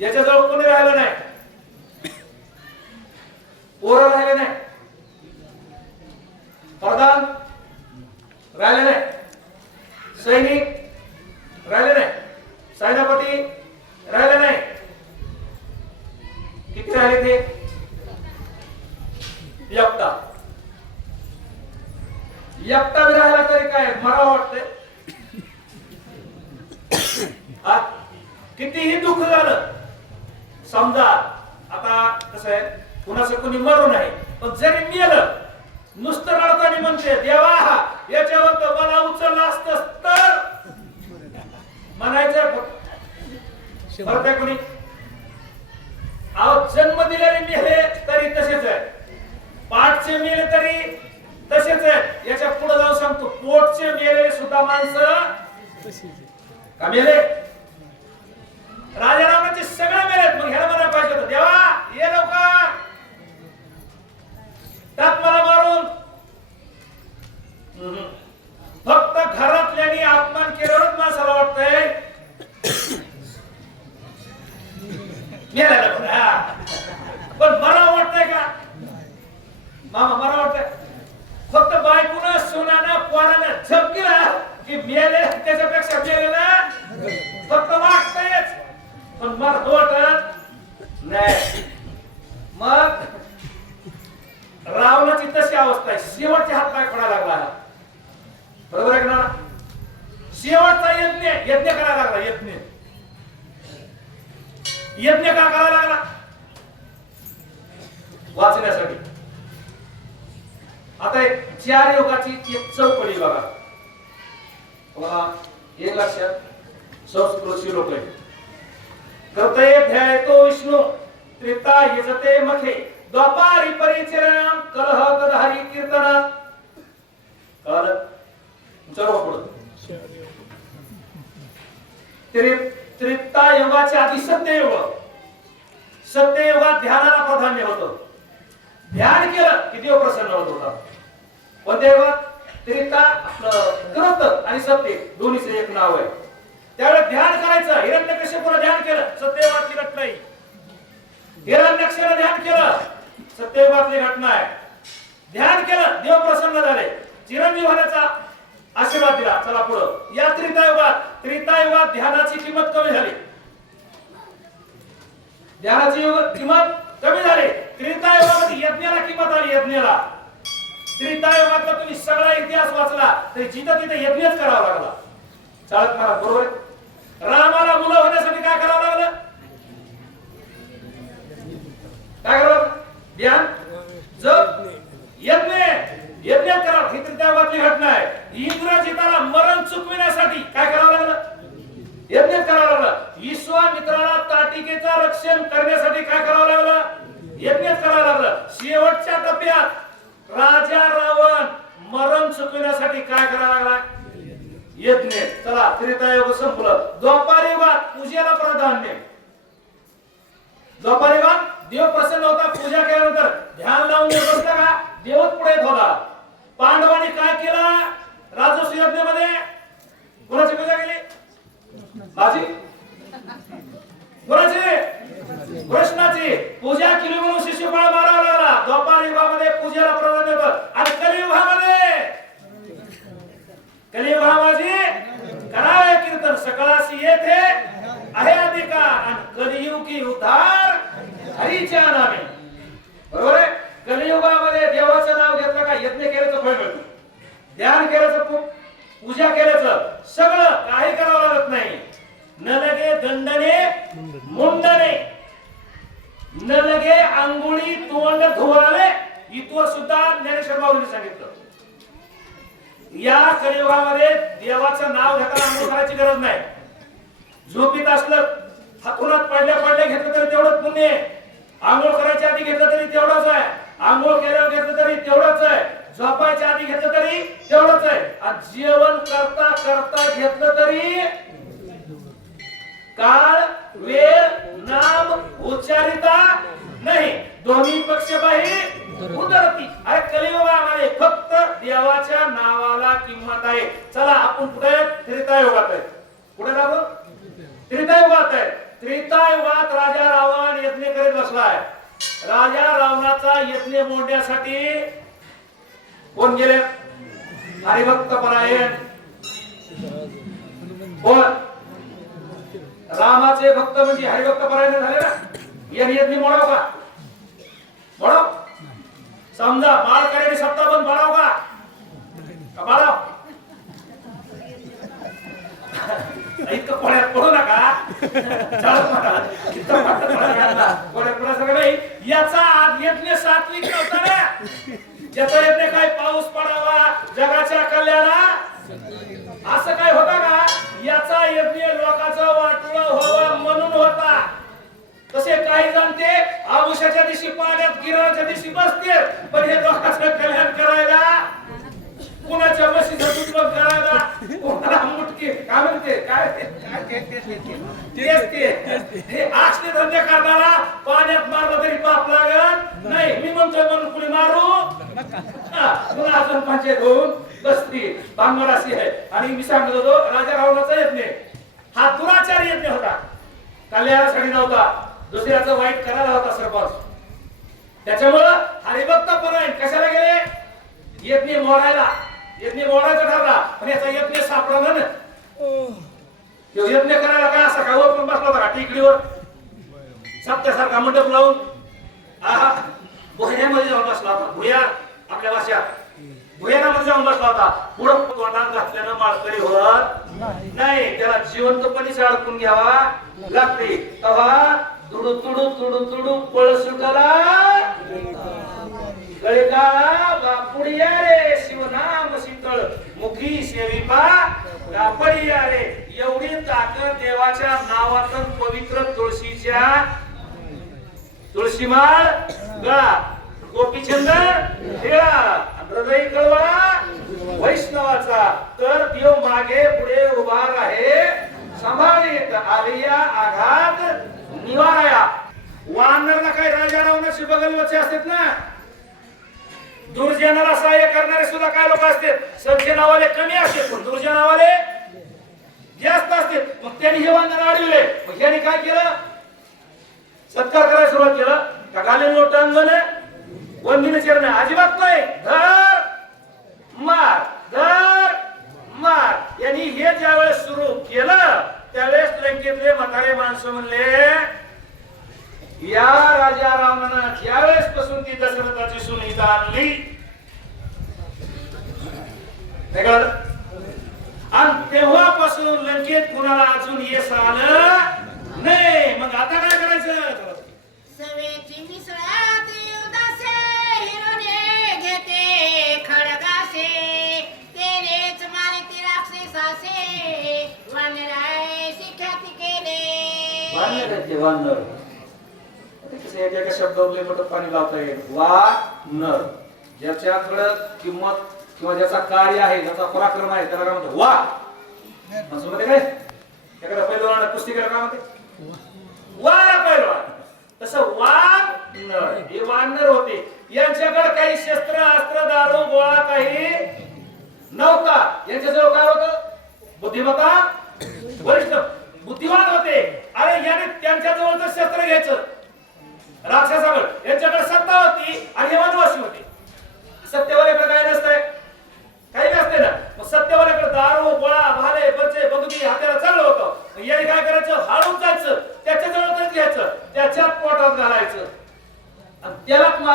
याच्याजवळ कोणी राहिलं नाही, पोरं राहिले नाही, प्रधान राहिले नाही, सैनिक राहिले नाही, सेनापती राहिले नाही. किती राहिले ते? एकटा. एकटा राहिला तरी काय मला वाटतंय कितीही दुःख झालं समजा, आता कसं आहे कुणाचं कोणी मरू नाही, पण जरी मेलं नुसतं रडताना म्हणते देवा याच्यावर तर मला उचललं असतं तर म्हणायचं परत कोणी. अहो जन्म दिलेले मेले तरी तसेच आहे, पाठचे मेले तरी तसेच आहे. याच्या पुढे जाऊन सांगतो पोटचे मेलेले सुद्धा माणसं का मेले? राजारामाचे सगळे मेलेत. मग ह्याला म्हणायला पाहिजे होतं देवा ये लवकर टाक मला मारून. फक्त घरातल्यानी अपमान केल्यावरच माणसाला वाटतंय पण मला वाटतंय का मामा? मला वाटतंय फक्त बायकोनं सोनानं पोरानं झप केला की मेले त्याच्यापेक्षा मेलेला फक्त वाटतंयच, पण मला वाटत नाही. मग रावणाची तशी अवस्था आहे, शेवटच्या हात पाय पडायला लागला. बरोबर आहे ना? शेवटचा यज्ञ करायला लागला. यज्ञ का करायला लागला? वाचण्यासाठी. आता एक 4 युगाची एक चौकडी बघा, एक लक्षात संस्कृत श्लोक आहे. कृतये ध्यायतो विष्णू त्रेता यजते मखे द्वापारी परिचरणं कलह कदहरी कीर्तना. काल चलो पुढे. त्रेता युगाच्या आधी सत्ययुग. सत्ययुगात ध्यानाला प्राधान्य होतं. ध्यान केलं की देव प्रसन्न होत होता. कोणत्या युगात? त्रेता कृत आणि सत्य दोन्हीचे एक नाव आहे. त्यावेळेस ध्यान करायचं. हिरण्यकश्यपूला ध्यान केलं, सत्ययुगातली घटना आहे. हिरण्यकश्यपूला ध्यान केलं, सत्ययुगातली घटना आहे. ध्यान केलं, देव प्रसन्न झाले, चिरंजीव होण्याचा आशीर्वाद दिला. चला पुढे. या त्रेतायुगात ध्यानाची किंमत कमी झाली. ध्यानाची किंमत कमी झाली. त्रेतायुगामध्ये यज्ञाला किंमत आली. यज्ञाला त्रेतायुगातला तुम्ही सगळा इतिहास वाचला तरी जिथं तिथे यज्ञच करावा लागला. चालत मला बरोबर. रामाला मुलं होण्यासाठी काय करावं लागलं? काय करावं? ध्यान, जप, यज्ञ करावं. ही त्रेतायुगातली घटना आहे. इंद्रजिताला मरण चुकविण्यासाठी काय करावं लागलं? यज्ञ करावं लागलं. विश्वामित्राला ताटिकेचं रक्षण करण्यासाठी काय करावं लागलं? यज्ञ करावं लागलं. शेवटच्या टप्प्यात राजा रावण मरण चुकविण्यासाठी काय करावं लागला? यज्ञ. चला त्रेतायुग संपलं. द्वापार युगात पूजेला प्राधान्य. द्वापार युगात देव प्रसन्न होता. पूजा केल्यानंतर ध्यान लावून बसला का देवच पुढे येत होता. पांडवांनी काय केलं? राजसूय यज्ञामध्ये कोणाची पूजा केली? माझी. कोणाची? कृष्णाची पूजा केली म्हणून शिशुपाळ मारावा लागला. द्वापार युगामध्ये पूजेला प्राधान्य होतं. आणि कलियुगामध्ये करावे कीर्तन सकळासी येथे आहे अधिकार आणि कलियुगी उद्धार हरीच्या नामे. बरोबर आहे. कलियुगामध्ये देवाचं नाव घेतलं का यज्ञ केल्याचं फळ मिळतं. ध्यान केल्याचं, पूजा केल्याचं सगळं काही करावं लागत नाही. न लगे दंडने मुंडने, न लगे अंघोळी तोंड धुवावे इथवर सुद्धा ज्ञानेश्वर माऊलीने सांगितलं. या कलियुगामध्ये देवाचं नाव घेताना अंघोळ करायची गरज नाही. झोपीत असलं हातुनात पडल्या घेतलं तरी तेवढंच पुण्य आहे. अंघोळ करायच्या आधी घेतलं तरी तेवढंच आहे. अंघोळ केल्यावर घेतलं तरी तेवढंच आहे. झोपायच्या आधी घेतलं तरी तेवढंच आहे. आणि जेवण करता करता घेतलं तरी काळ वेळ नाम उच्चारिता नाही. दोन्ही पक्षपाही उदरती. अरे कलियुगामध्ये फक्त देवाच्या नावाला किंमत आहे. चला आपण कुठे? त्रेतायुगात आहे. कुठे जाऊ? त्रेतायुगात आहे. त्रेतायुगात राजा रावण यज्ञ करीत बसलाय. राजा रावणाचा यज्ञ मोडण्यासाठी कोण गेले? हरिभक्त परायण. कोण? रामाचे भक्त म्हणजे हरिभक्त परायण झाले ना. यांनी यज्ञ मोडाव का? मोडाव. समजा माळकऱ्यांनी सप्ताबंद बाळाव का? बाळाव. इतकं कोण्यात पडू नका. याचा यज्ञ सात्विक नव्हता ना. ज्याचा यज्ञ काय पाऊस पडावा जगाच्या कल्याणा असं काय होता का? याचा यज्ञ लोकांचा वाटोळा व्हावा म्हणून होता. तसे काही जण ते आमुष्याच्या दिवशी पाण्यात गिरणाच्या दिवशी बसते, पण हे लोकांचं कल्याण करायला, कुणाच्या म्हशीचं दूध बंद करायला, कोणाला मुटकी काय म्हणते काय हे असले धंदे करणारा पाण्यात मारला तरी पाप लागत नाही. मी म्हणतोय म्हणून कुणी मारू पुन्हा अजून पंचायत होऊन बसती. भानगड अशी आहे. आणि मी सांगत होतो राजा रावणाचा यज्ञ हा दुराचार यज्ञ होता. कल्याणासाठी नव्हता, दुसऱ्याचं वाईट करायला होता सरपंच. त्याच्यामुळं हरिभक्त परायण कशाला गेले? यज्ञ मोडायला. यज्ञ मोडायचा ठरला, पण याचा यज्ञ सापडला ना. यज्ञ करायला काय असा काय वर पण बसला होता का टेकडीवर सप्त्यासारखा मंडप लावून? भुयामध्ये जाऊन बसला होता. भुयार आपल्या भाषेत भुयारामध्ये जाऊन बसला होता. पुढं तोंडात घातल्यानं माळकरी होत नाही. त्याला जिवंतपणीच अडकून घ्यावा लागते. तेव्हा तुडू तुडू तुडू तुडू पळ सुटला गळकाळा बापुडिया रे शिवनाम शीतळ मुखी सेविपा कापडिया रे. एवढी ताकद देवाच्या नावातून पवित्र तुळशीमाळ गळा गोपीचंद खेळा हृदय कळवळा वैष्णवाचा. तर देव मागे पुढे उभा राहे सांभाळीत आलिया आघात निवाराया. वानरला काय राजा रावणाची बगलवरचे असतात ना. दुर्जनाला सहाय्य करणारे सुद्धा काय लोक असतात. सज्जनावाले कमी असतात पण दुर्जनावाले जास्त असतात. मग त्यांनी हे वानर अडवले. मग यांनी काय केलं? सत्कार करायला सुरुवात केलं. का गाले लोटांगण वंदिन चरण अजिबात नाही. धर मार धर मार. यांनी हे ज्यावेळेस सुरू केलं त्यावेळेस लंकेतले म्हातारे माणसं म्हणले या राजा रावणानं ज्यावेळेस पासून ती दशरथाची सून इथं आणली आणि तेव्हापासून लंकेत कुणाला अजून यश आलं नाही. मग आता काय करायचं? सवेची मिसळात उदासे हिरोने घेते खडगासे तेरेच मारिती राक्षसासे वानराय शिख्याती केले. वानर एका शब्दावर मोठं पाणी लावता येईल. वानर ज्याच्याकडं किंमत किंवा ज्याचा कार्य आहे ज्याचा पराक्रम आहे त्याला काय म्हणतो? वा. म्हणजे काय एखादा पैलवान कुस्तीकडे काय म्हणते? वार पैलवान. तसं वानर हे वानर होते. यांच्याकडे काही शस्त्र अस्त्र दारू गोळा काही नव्हता. यांच्याजवळ काय होतं? बुद्धिमत्ता वरिष्ठ बुद्धिमान होते. अरे याने त्यांच्याजवळचं शस्त्र घ्यायचं. राक्षसाकडे यांच्याकडे सत्ता होती आणि वनवासी होते. सत्यवाल्याकडे काय नसतंय? काही नसते ना. मग सत्यवाल्याकडे दारू गोळा भाले बर्चे बंदुकी हाताला चाललं होतं. याने काय करायचं? हाळून जायचं त्याच्याजवळच घ्यायचं त्याच्यात पोटात घालायचं आणि त्याला मार